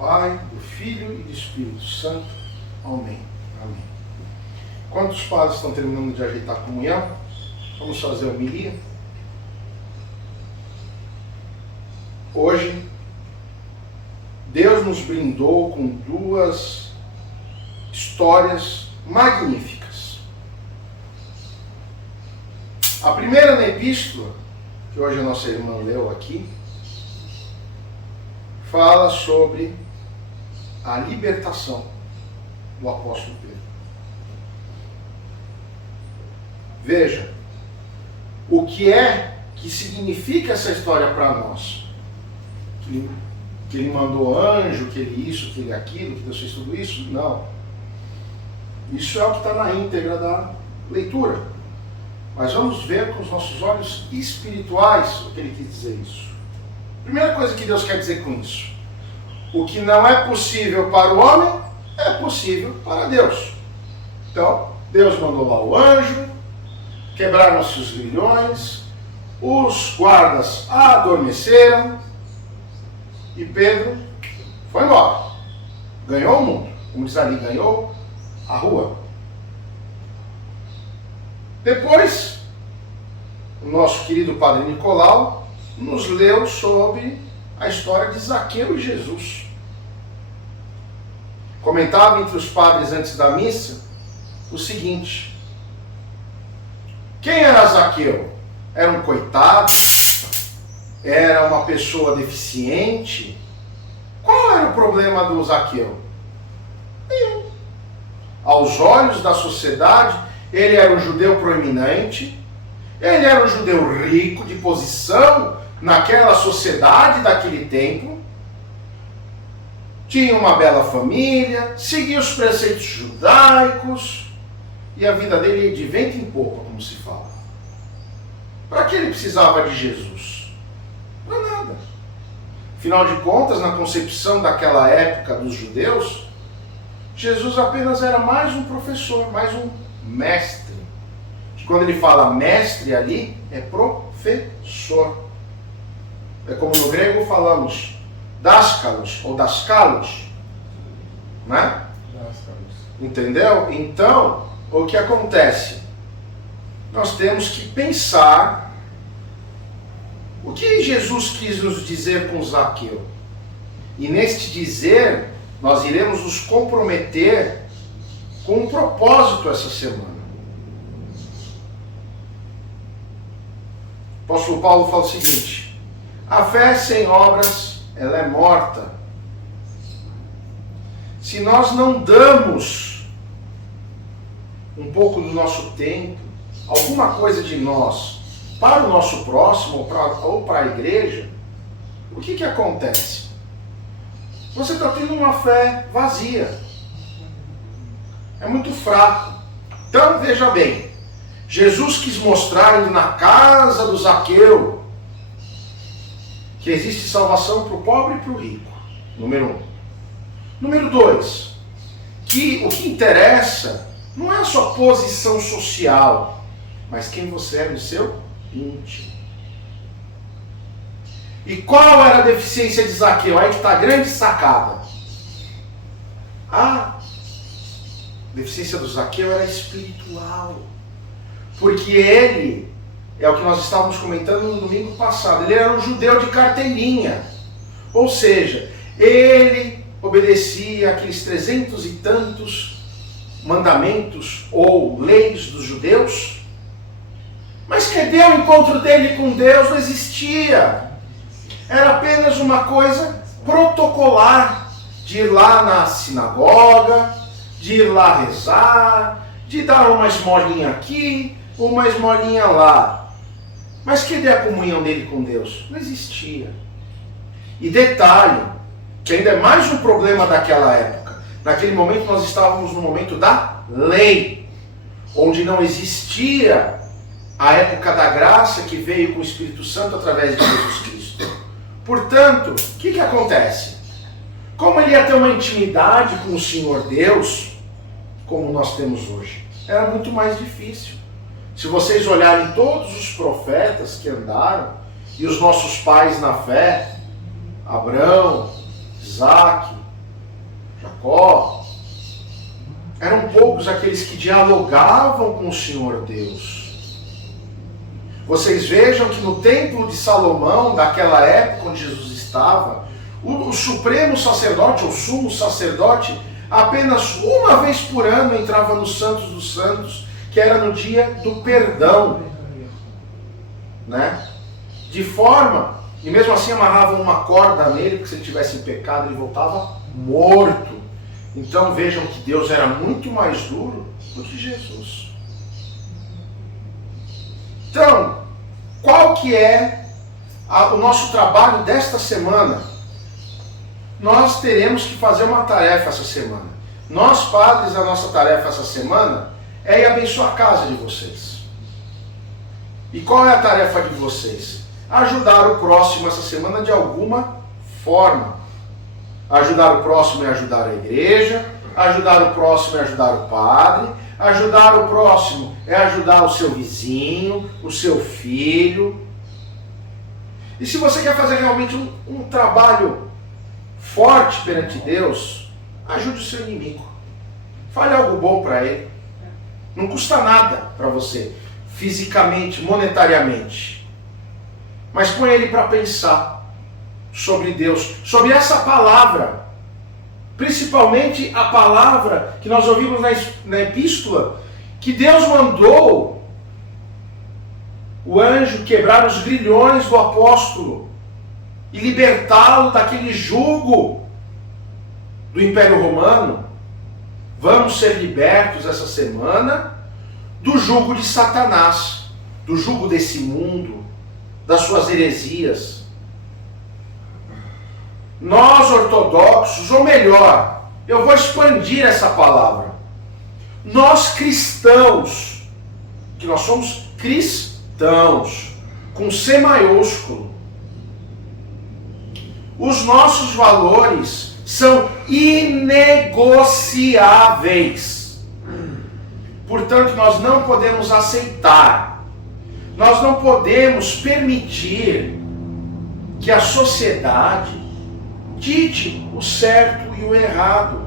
Pai, do Filho e do Espírito Santo. Amém. Amém. Enquanto os padres estão terminando de ajeitar a comunhão, vamos fazer a homilia. Hoje, Deus nos brindou com duas histórias magníficas. A primeira na epístola, que hoje a nossa irmã leu aqui, fala sobre a libertação do apóstolo Pedro. Veja, o que significa essa história para nós? Que ele mandou anjo, que ele isso, que ele aquilo, que Deus fez tudo isso? Não. Isso é o que está na íntegra da leitura. Mas vamos ver com os nossos olhos espirituais o que ele quis dizer isso. Primeira coisa que Deus quer dizer com isso: o que não é possível para o homem, é possível para Deus. Então, Deus mandou lá o anjo, quebraram-se os grilhões, os guardas adormeceram, e Pedro foi embora. Ganhou o mundo. Como diz ali, ganhou a rua. Depois, o nosso querido Padre Nicolau nos leu sobre a história de Zaqueu e Jesus. Comentava entre os padres antes da missa o seguinte: quem era Zaqueu? Era um coitado? Era uma pessoa deficiente? Qual era o problema do Zaqueu? Nenhum. Aos olhos da sociedade, ele era um judeu proeminente, ele era um judeu rico, de posição naquela sociedade daquele tempo, tinha uma bela família, seguia os preceitos judaicos, e a vida dele ia de vento em popa, como se fala. Para que ele precisava de Jesus? Para nada. Afinal de contas, na concepção daquela época dos judeus, Jesus apenas era mais um professor, mais um mestre. Quando ele fala mestre ali, é professor. É como no grego falamos daskalos ou daskalos, né? Daskalos. Entendeu? Então, o que acontece? Nós temos que pensar o que Jesus quis nos dizer com Zaqueu. E neste dizer, nós iremos nos comprometer com um propósito essa semana. O apóstolo Paulo fala o seguinte: a fé sem obras, ela é morta. Se nós não damos um pouco do nosso tempo, alguma coisa de nós, para o nosso próximo ou para a igreja, o que acontece? Você está tendo uma fé vazia. É muito fraco. Então, veja bem, Jesus quis mostrar, indo na casa do Zaqueu, que existe salvação para o pobre e para o rico. Número 1. Número 2, que o que interessa não é a sua posição social, mas quem você é no seu íntimo. E qual era a deficiência de Zaqueu? Aí que está a grande sacada. A deficiência do Zaqueu era espiritual. Porque ele, é o que nós estávamos comentando no domingo passado, ele era um judeu de carteirinha. Ou seja, ele obedecia aqueles 300 e tantos mandamentos ou leis dos judeus. Mas cadê o encontro dele com Deus? Não existia. Era apenas uma coisa protocolar, de ir lá na sinagoga, de ir lá rezar, de dar uma esmolinha aqui, uma esmolinha lá. Mas cadê a comunhão dele com Deus? Não existia. E detalhe, que ainda é mais um problema daquela época. Naquele momento nós estávamos no momento da lei, onde não existia a época da graça que veio com o Espírito Santo através de Jesus Cristo. Portanto, o que acontece? Como ele ia ter uma intimidade com o Senhor Deus, como nós temos hoje, era muito mais difícil. Se vocês olharem todos os profetas que andaram, e os nossos pais na fé, Abraão, Isaac, Jacó. Eram poucos aqueles que dialogavam com o Senhor Deus. Vocês vejam que no templo de Salomão, daquela época onde Jesus estava, o supremo sacerdote, ou sumo sacerdote, apenas uma vez por ano entrava no Santos dos Santos, que era no dia do perdão, né? De forma, e mesmo assim amarravam uma corda nele, porque se ele tivesse em pecado ele voltava morto. Então vejam que Deus era muito mais duro do que Jesus. Então, qual que é o nosso trabalho desta semana? Nós teremos que fazer uma tarefa essa semana. Nós, padres, a nossa tarefa essa semana é ir abençoar a casa de vocês. E qual é a tarefa de vocês? Ajudar o próximo essa semana de alguma forma. Ajudar o próximo é ajudar a igreja, ajudar o próximo é ajudar o padre, ajudar o próximo é ajudar o seu vizinho, o seu filho. E se você quer fazer realmente um trabalho forte perante Deus, ajude o seu inimigo. Fale algo bom para ele. Não custa nada para você, fisicamente, monetariamente. Mas põe ele para pensar sobre Deus, sobre essa palavra. Principalmente a palavra que nós ouvimos na epístola, que Deus mandou o anjo quebrar os grilhões do apóstolo e libertá-lo daquele jugo do Império Romano. Vamos ser libertos essa semana do jugo de Satanás, do jugo desse mundo, das suas heresias. Nós ortodoxos, ou melhor, eu vou expandir essa palavra. Nós cristãos, que nós somos cristãos, com C maiúsculo. Os nossos valores são inegociáveis. Portanto, nós não podemos aceitar, nós não podemos permitir que a sociedade dite o certo e o errado.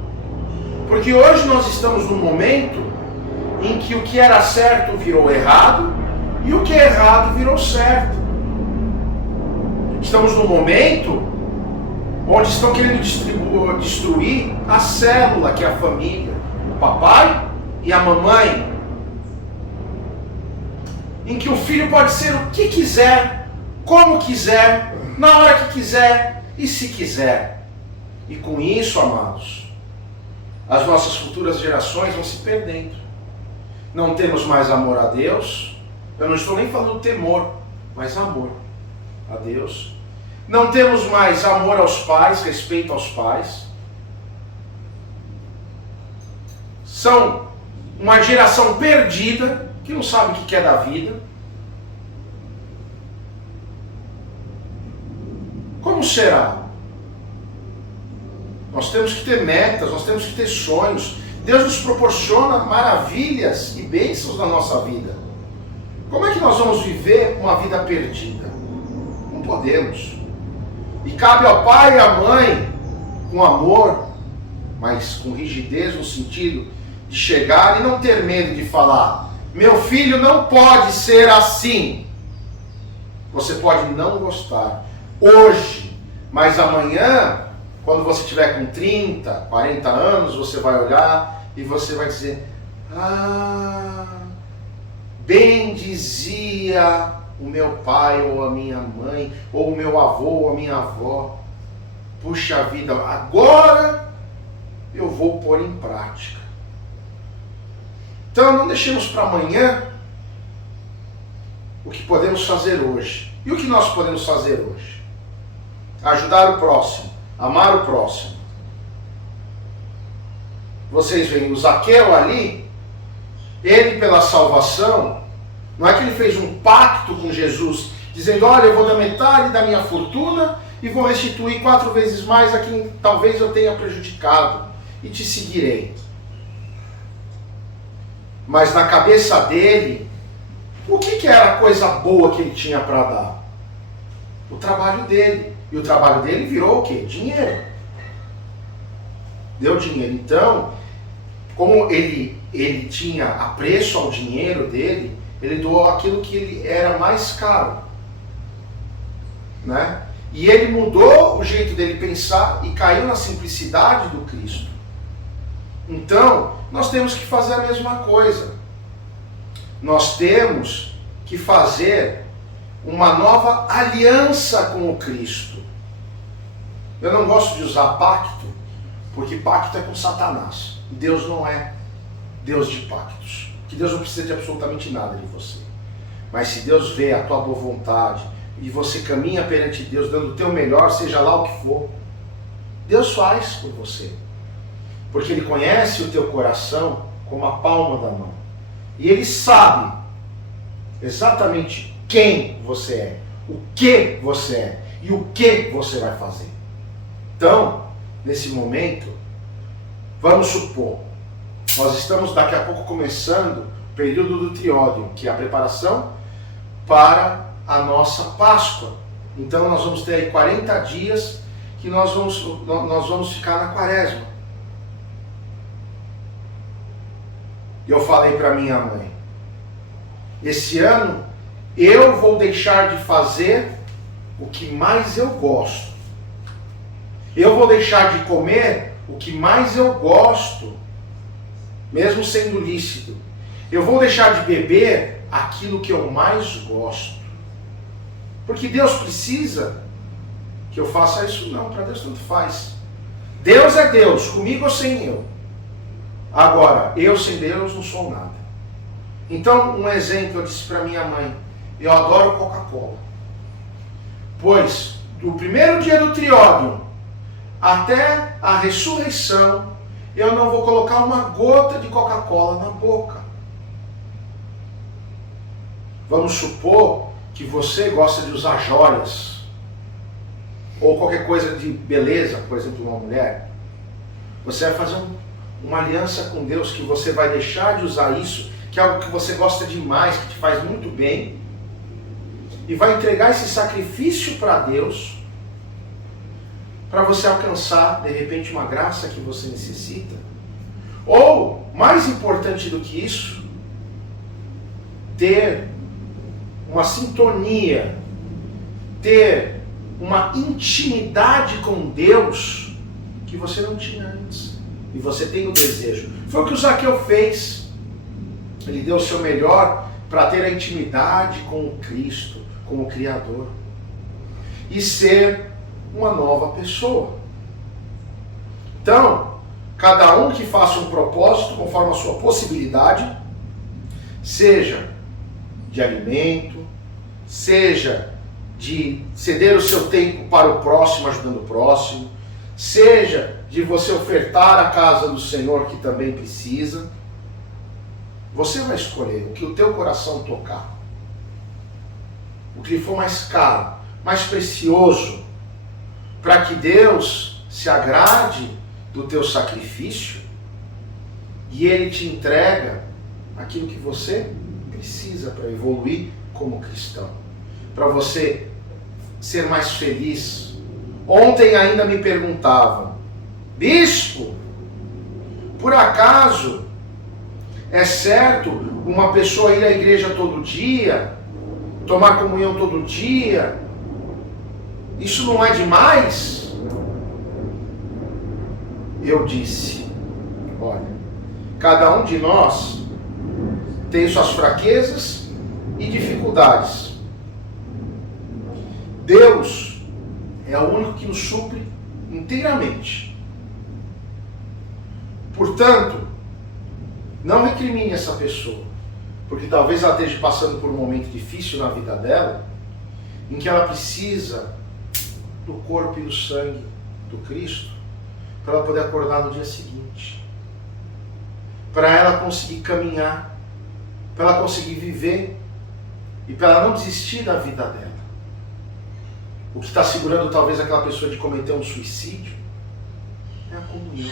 Porque hoje nós estamos num momento em que o que era certo virou errado e o que é errado virou certo. Estamos num momento onde estão querendo destruir a célula, que é a família, o papai e a mamãe, em que o filho pode ser o que quiser, como quiser, na hora que quiser e se quiser. E com isso, amados, as nossas futuras gerações vão se perdendo. Não temos mais amor a Deus. Eu não estou nem falando temor, mas amor a Deus. Não temos mais amor aos pais, respeito aos pais. São uma geração perdida, que não sabe o que é da vida. Como será? Nós temos que ter metas, nós temos que ter sonhos. Deus nos proporciona maravilhas e bênçãos na nossa vida. Como é que nós vamos viver uma vida perdida? Não podemos. E cabe ao pai e à mãe, com amor, mas com rigidez no sentido de chegar e não ter medo de falar: meu filho não pode ser assim. Você pode não gostar hoje, mas amanhã, quando você tiver com 30, 40 anos, você vai olhar e você vai dizer: ah, bem dizia o meu pai ou a minha mãe, ou o meu avô ou a minha avó. Puxa vida, agora eu vou pôr em prática. Então não deixemos para amanhã o que podemos fazer hoje. E o que nós podemos fazer hoje? Ajudar o próximo, amar o próximo. Vocês veem o Zaqueu ali, ele pela salvação, não é que ele fez um pacto com Jesus, dizendo: olha, eu vou dar metade da minha fortuna e vou restituir 4 vezes mais a quem talvez eu tenha prejudicado, e te seguirei. Mas na cabeça dele, o que era a coisa boa que ele tinha para dar? O trabalho dele. E o trabalho dele virou o quê? Dinheiro. deu dinheiro. Então, como ele tinha apreço ao dinheiro dele, ele doou aquilo que ele era mais caro, né? E ele mudou o jeito dele pensar e caiu na simplicidade do Cristo. Então, nós temos que fazer a mesma coisa. Nós temos que fazer uma nova aliança com o Cristo. Eu não gosto de usar pacto, porque pacto é com Satanás. Deus não é Deus de pactos. Que Deus não precisa de absolutamente nada de você. Mas se Deus vê a tua boa vontade e você caminha perante Deus dando o teu melhor, seja lá o que for, Deus faz por você. Porque Ele conhece o teu coração como a palma da mão. E Ele sabe exatamente quem você é, o que você é e o que você vai fazer. Então, nesse momento, vamos supor, nós estamos daqui a pouco começando o período do triódio, que é a preparação para a nossa Páscoa. Então nós vamos ter aí 40 dias que nós vamos ficar na quaresma. E eu falei para minha mãe, esse ano eu vou deixar de fazer o que mais eu gosto. Eu vou deixar de comer o que mais eu gosto, mesmo sendo lícito. Eu vou deixar de beber aquilo que eu mais gosto. Porque Deus precisa que eu faça isso? Não, para Deus tanto faz. Deus é Deus, comigo ou sem eu. Agora, eu sem Deus não sou nada. Então, um exemplo, eu disse para minha mãe, eu adoro Coca-Cola. Pois, do primeiro dia do triódio até a ressurreição, eu não vou colocar uma gota de Coca-Cola na boca. Vamos supor que você gosta de usar joias, ou qualquer coisa de beleza, por exemplo, uma mulher. Você vai fazer uma aliança com Deus, que você vai deixar de usar isso, que é algo que você gosta demais, que te faz muito bem, e vai entregar esse sacrifício para Deus, para você alcançar, de repente, uma graça que você necessita. Ou, mais importante do que isso, ter uma sintonia, ter uma intimidade com Deus que você não tinha antes. E você tem o desejo. Foi o que o Zaqueu fez. Ele deu o seu melhor para ter a intimidade com o Cristo, com o Criador. E ser uma nova pessoa. Então, cada um que faça um propósito conforme a sua possibilidade, seja de alimento, seja de ceder o seu tempo para o próximo, ajudando o próximo, seja de você ofertar a casa do Senhor, que também precisa. Você vai escolher o que o teu coração tocar. O que for mais caro, mais precioso, para que Deus se agrade do teu sacrifício e Ele te entrega aquilo que você precisa para evoluir como cristão, para você ser mais feliz. Ontem ainda me perguntavam, bispo, por acaso é certo uma pessoa ir à igreja todo dia, tomar comunhão todo dia? Isso não é demais? Eu disse, olha, cada um de nós tem suas fraquezas e dificuldades. Deus é o único que nos supre inteiramente. Portanto, não recrimine essa pessoa, porque talvez ela esteja passando por um momento difícil na vida dela, em que ela precisa do corpo e do sangue do Cristo, para ela poder acordar no dia seguinte, para ela conseguir caminhar, para ela conseguir viver e para ela não desistir da vida dela. O que está segurando talvez aquela pessoa de cometer um suicídio é a comunhão.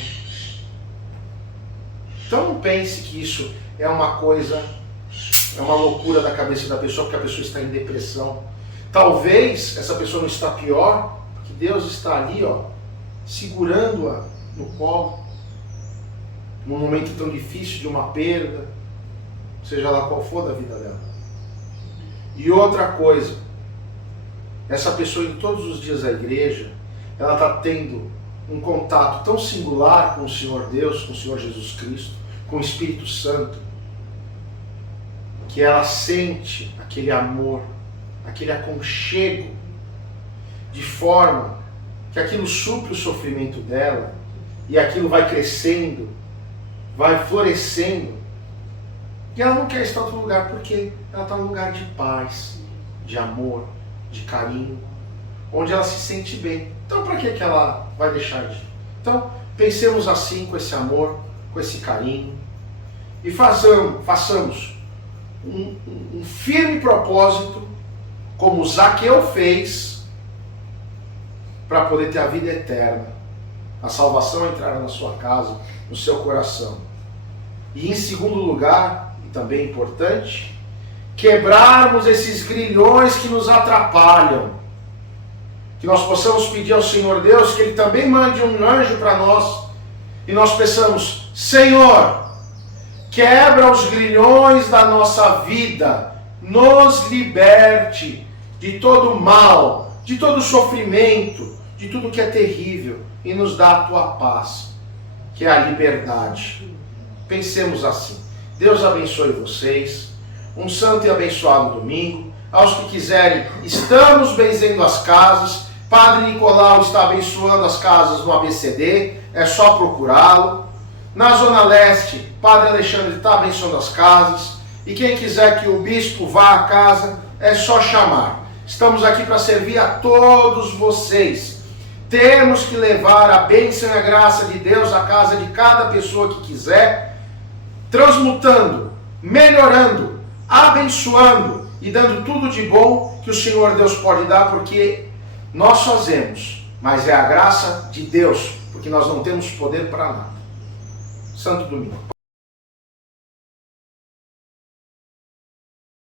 Então não pense que isso é uma coisa, é uma loucura da cabeça da pessoa, porque a pessoa está em depressão. Talvez essa pessoa não está pior, porque Deus está ali, ó, segurando-a no colo, num momento tão difícil de uma perda, seja lá qual for da vida dela. E outra coisa, essa pessoa em todos os dias da igreja, ela está tendo um contato tão singular com o Senhor Deus, com o Senhor Jesus Cristo, com o Espírito Santo, que ela sente aquele amor, aquele aconchego, de forma que aquilo supre o sofrimento dela, e aquilo vai crescendo, vai florescendo, e ela não quer estar em outro lugar, porque ela está num lugar de paz, de amor, de carinho, onde ela se sente bem. Então para que ela vai deixar de ir? Então pensemos assim, com esse amor, com esse carinho, e façamos um firme propósito, como Zaqueu fez, para poder ter a vida eterna, a salvação entrar na sua casa, no seu coração. E em segundo lugar, e também importante, quebrarmos esses grilhões que nos atrapalham, que nós possamos pedir ao Senhor Deus que Ele também mande um anjo para nós, e nós peçamos: Senhor, quebra os grilhões da nossa vida, nos liberte de todo mal, de todo sofrimento, de tudo que é terrível, e nos dá a Tua paz, que é a liberdade. Pensemos assim. Deus abençoe vocês. Um santo e abençoado domingo. Aos que quiserem, estamos benzendo as casas. Padre Nicolau está abençoando as casas no ABCD, é só procurá-lo. Na Zona Leste, Padre Alexandre está abençoando as casas. E quem quiser que o bispo vá à casa, é só chamar. Estamos aqui para servir a todos vocês. Temos que levar a bênção e a graça de Deus à casa de cada pessoa que quiser, transmutando, melhorando, abençoando e dando tudo de bom que o Senhor Deus pode dar, porque nós fazemos, mas é a graça de Deus, porque nós não temos poder para nada. Santo Domingo.